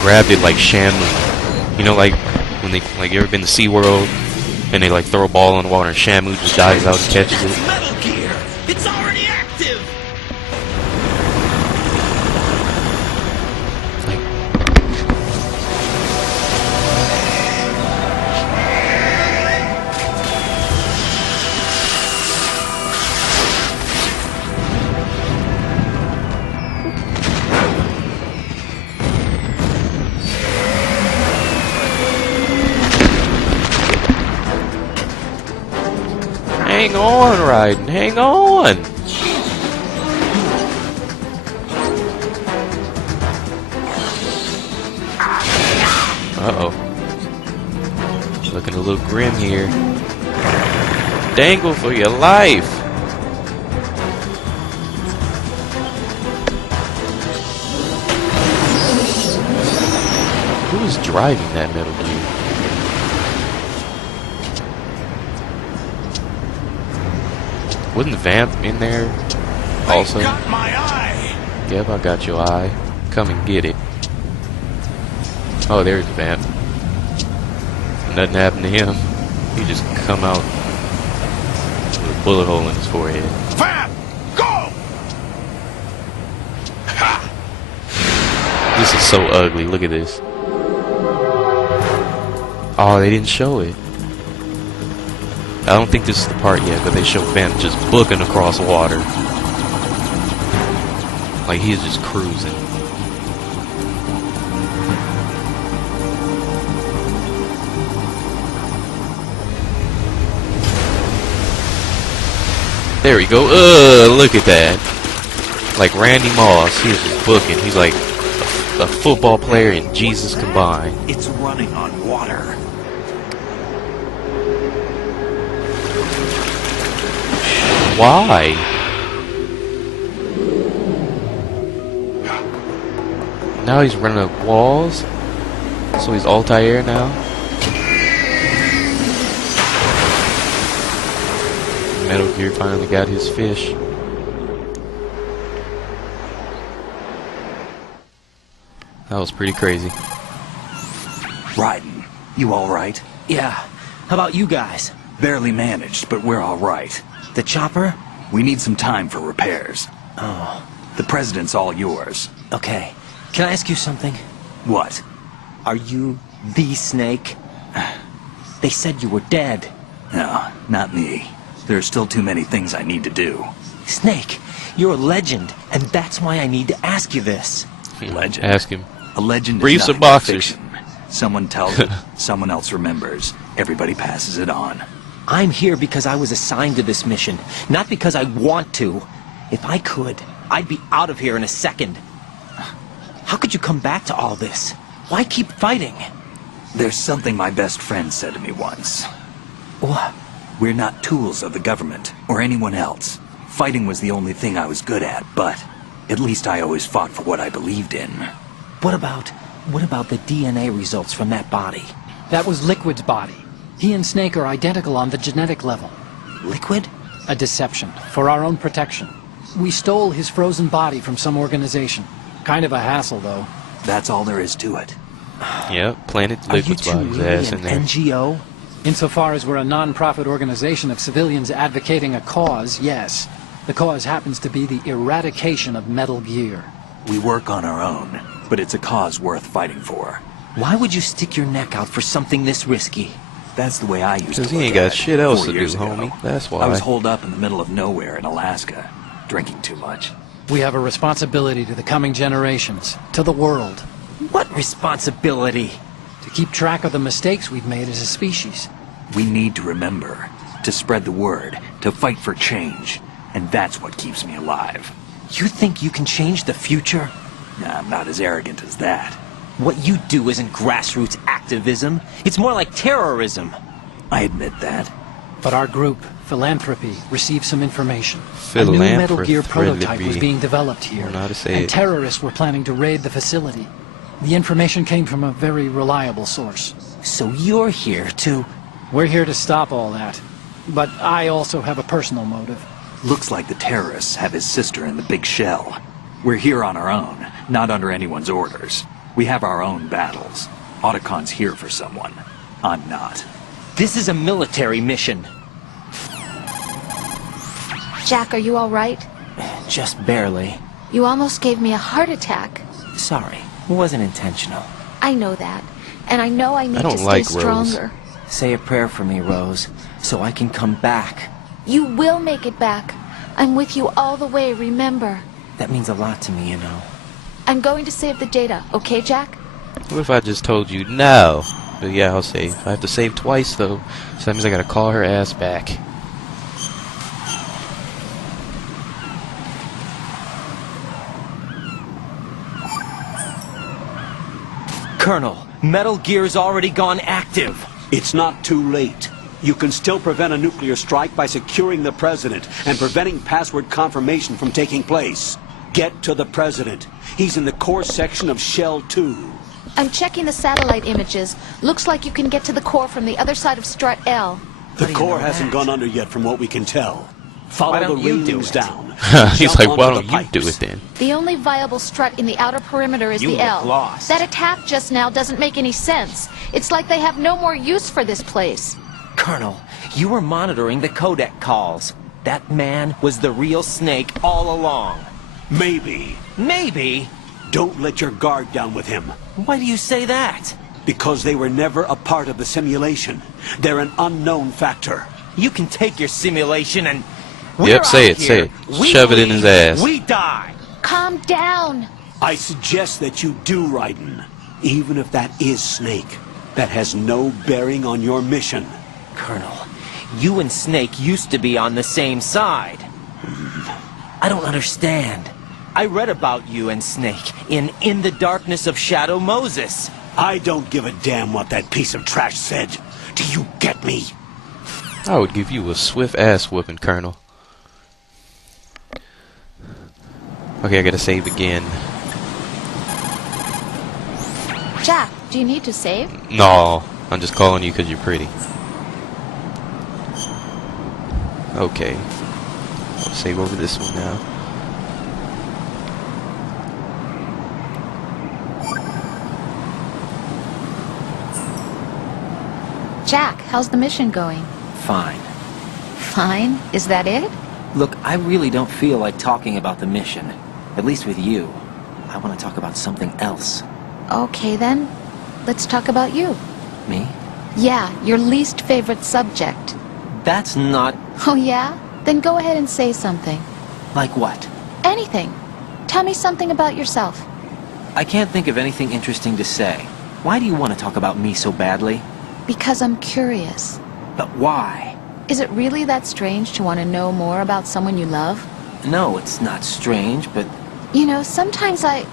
grabbed it like Shamu. You know, like when they like you ever been to SeaWorld and they like throw a ball in the water and Shamu just dives out and catches it. Metal Gear! It's already active! Hang on, Raiden, hang on! Uh-oh. Looking a little grim here. Dangle for your life! Who is driving that Metal Gear? Wasn't Vamp in there also? Got my eye. Yep, I got your eye. Come and get it. Oh, there's Vamp. Nothing happened to him. He just come out with a bullet hole in his forehead. Vamp, go! Ha! This is so ugly. Look at this. Oh, they didn't show it. I don't think this is the part yet, but they show Vamp just booking across water. Like he's just cruising. There we go. Look at that. Like Randy Moss, he's just booking. He's like a football player and Jesus combined. It's running on water. Why? Now he's running up walls? So he's anti-air now? Metal Gear finally got his fish. That was pretty crazy. Raiden, you alright? Yeah. How about you guys? Barely managed, but we're alright. The chopper? We need some time for repairs. Oh. The president's all yours. Okay. Can I ask you something? What? Are you the Snake? They said you were dead. No, not me. There are still too many things I need to do. Snake, you're a legend, and that's why I need to ask you this. Legend? Ask him. A legend Briefs is of nothing but boxers. fiction. Someone tells it, someone else remembers. Everybody passes it on. I'm here because I was assigned to this mission, not because I want to. If I could, I'd be out of here in a second. How could you come back to all this? Why keep fighting? There's something my best friend said to me once. What? We're not tools of the government, or anyone else. Fighting was the only thing I was good at, but at least I always fought for what I believed in. What about the DNA results from that body? That was Liquid's body. He and Snake are identical on the genetic level. Liquid? A deception, for our own protection. We stole his frozen body from some organization. Kind of a hassle, though. That's all there is to it. Yep, Planet Are you Liquid's two body his really ass an in there. NGO? Insofar as we're a non-profit organization of civilians advocating a cause, yes. The cause happens to be the eradication of Metal Gear. We work on our own, but it's a cause worth fighting for. Why would you stick your neck out for something this risky? That's the way I used to Because he look ain't got at it shit else 4 to do, years ago. homie. That's why. I was holed up in the middle of nowhere in Alaska, drinking too much. We have a responsibility to the coming generations, to the world, What responsibility? to keep track of the mistakes we've made as a species. We need to remember, to spread the word, to fight for change. And that's what keeps me alive. You think you can change the future? Nah, I'm not as arrogant as that. What you do isn't grassroots activism. It's more like terrorism. I admit that. But our group, Philanthropy, received some information. A new Metal Gear prototype was being developed here, I don't know how to say and it. terrorists were planning to raid the facility. The information came from a very reliable source. So you're here to... We're here to stop all that. But I also have a personal motive. Looks like the terrorists have his sister in the big shell. We're here on our own, not under anyone's orders. We have our own battles. Otacon's here for someone. I'm not. This is a military mission. Jack, are you all right? Just barely. You almost gave me a heart attack. Sorry, it wasn't intentional. I know that. And I know I need don't to stay like Rose. stronger. Say a prayer for me, Rose, so I can come back. You will make it back. I'm with you all the way, remember. That means a lot to me, you know. I'm going to save the data, okay, Jack? What if I just told you no? But yeah, I'll save. I have to save twice though, so that means I gotta call her ass back. Colonel, Metal Gear's already gone active. It's not too late. You can still prevent a nuclear strike by securing the President and preventing password confirmation from taking place. Get to the President. He's in the core section of Shell 2. I'm checking the satellite images. Looks like you can get to the core from the other side of Strut L. The do you core know hasn't that? gone under yet from what we can tell. Why Follow the don't you do railings it? down. He's Jump like, why onto don't the you do pipes. it then? The only viable strut in the outer perimeter is You the look L. lost. That attack just now doesn't make any sense. It's like they have no more use for this place. Colonel, you were monitoring the codec calls. That man was the real Snake all along. Maybe. Maybe? Don't let your guard down with him. Why do you say that? Because they were never a part of the simulation. They're an unknown factor. You can take your simulation and... Yep, we're say out it, say here. it. We Shove it in his bleed, ass. We die. Calm down. I suggest that you do, Raiden. Even if that is Snake. That has no bearing on your mission. Colonel, you and Snake used to be on the same side. I don't understand. I read about you and Snake in the Darkness of Shadow Moses. I don't give a damn what that piece of trash said. Do you get me? I would give you a swift ass whooping, Colonel. Okay, I gotta save again. Jack, do you need to save? No, I'm just calling you because you're pretty. Okay. I'll save over this one now. Jack, how's the mission going? Fine. Fine? Is that it? Look, I really don't feel like talking about the mission. At least with you. I want to talk about something else. Okay then. Let's talk about you. Me? Yeah, your least favorite subject. That's not... Oh yeah? Then go ahead and say something. like what? Anything. Tell me something about yourself. I can't think of anything interesting to say. Why do you want to talk about me so badly? Because I'm curious. But why? Is it really that strange to want to know more about someone you love? No, it's not strange, but... You know, sometimes I...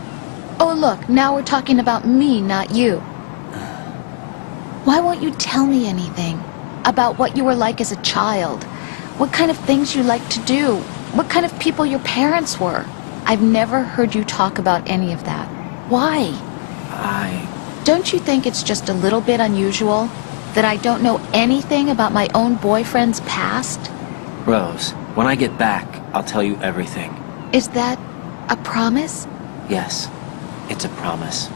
Oh, look, now we're talking about me, not you. Why won't you tell me anything? About what you were like as a child? What kind of things you liked to do? What kind of people your parents were? I've never heard you talk about any of that. Why? Don't you think it's just a little bit unusual that I don't know anything about my own boyfriend's past? Rose, when I get back, I'll tell you everything. Is that a promise? Yes, it's a promise.